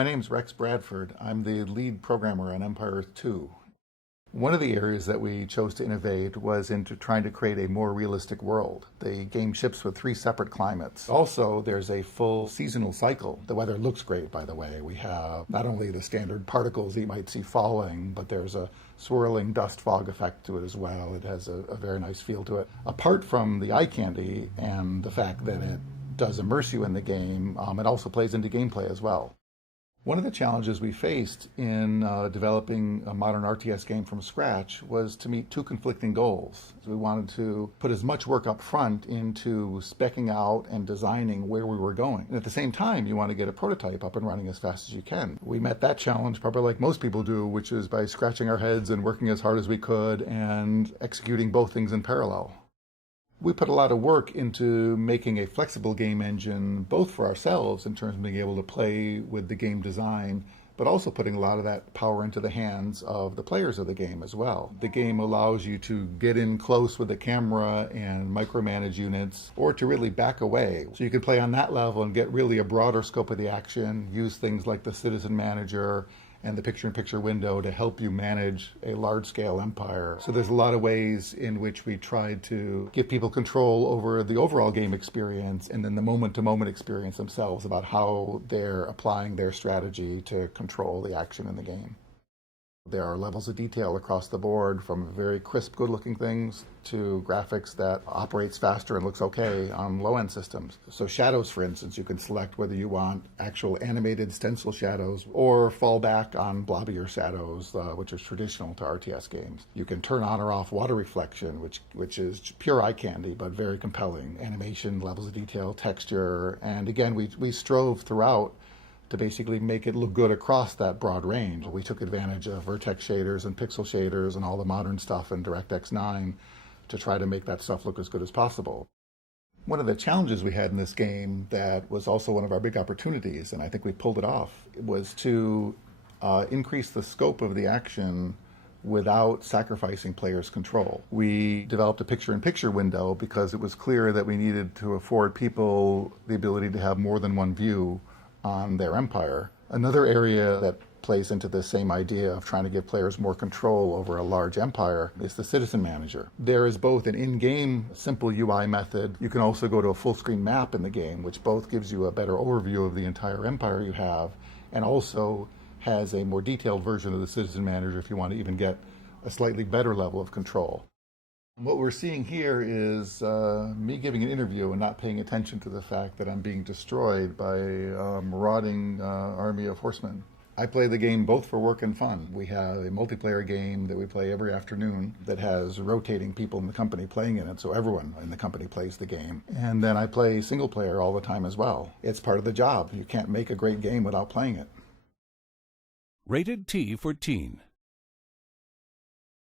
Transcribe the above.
My name's Rex Bradford. I'm the lead programmer on Empire Earth 2. One of the areas that we chose to innovate was into trying to create a more realistic world. The game ships with 3 separate climates. Also, there's a full seasonal cycle. The weather looks great, by the way. We have not only the standard particles that you might see falling, but there's a swirling dust fog effect to it as well. It has a very nice feel to it. Apart from the eye candy and the fact that it does immerse you in the game, it also plays into gameplay as well. One of the challenges we faced in developing a modern RTS game from scratch was to meet 2 conflicting goals. We wanted to put as much work up front into speccing out and designing where we were going. And at the same time, you want to get a prototype up and running as fast as you can. We met that challenge probably like most people do, which is by scratching our heads and working as hard as we could and executing both things in parallel. We put a lot of work into making a flexible game engine, both for ourselves in terms of being able to play with the game design, but also putting a lot of that power into the hands of the players of the game as well. The game allows you to get in close with the camera and micromanage units, or to really back away. So you can play on that level and get really a broader scope of the action, use things like the Citizen Manager and the picture-in-picture window to help you manage a large-scale empire. So there's a lot of ways in which we tried to give people control over the overall game experience and then the moment-to-moment experience themselves about how they're applying their strategy to control the action in the game. There are levels of detail across the board, from very crisp, good-looking things to graphics that operates faster and looks okay on low-end systems. So shadows, for instance, you can select whether you want actual animated stencil shadows or fall back on blobbier shadows, which is traditional to RTS games. You can turn on or off water reflection, which is pure eye candy, but very compelling. Animation, levels of detail, texture, and again, we strove throughout to basically make it look good across that broad range. We took advantage of vertex shaders and pixel shaders and all the modern stuff in DirectX 9 to try to make that stuff look as good as possible. One of the challenges we had in this game that was also one of our big opportunities, and I think we pulled it off, was to increase the scope of the action without sacrificing players' control. We developed a picture-in-picture window because it was clear that we needed to afford people the ability to have more than one view on their empire. Another area that plays into the same idea of trying to give players more control over a large empire is the Citizen Manager. There is both an in-game simple UI method. You can also go to a full-screen map in the game, which both gives you a better overview of the entire empire you have, and also has a more detailed version of the Citizen Manager if you want to even get a slightly better level of control. What we're seeing here is me giving an interview and not paying attention to the fact that I'm being destroyed by a marauding army of horsemen. I play the game both for work and fun. We have a multiplayer game that we play every afternoon that has rotating people in the company playing in it, so everyone in the company plays the game. And then I play single player all the time as well. It's part of the job. You can't make a great game without playing it. Rated T for Teen.